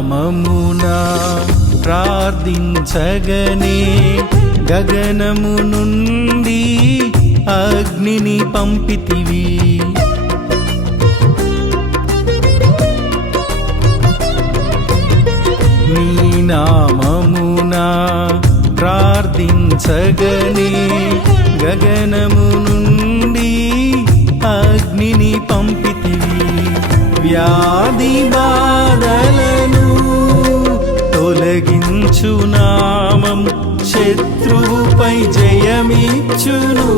నామమున ప్రార్థించగనే గగనము నుండి అగ్నిని పంపితివి. నీ నామమున ప్రార్థించగనే గగనము నుండి అగ్నిని పంపితివి. వ్యాధి బాధలను తొలగించు నామం శత్రువుపై జయమిచ్చును.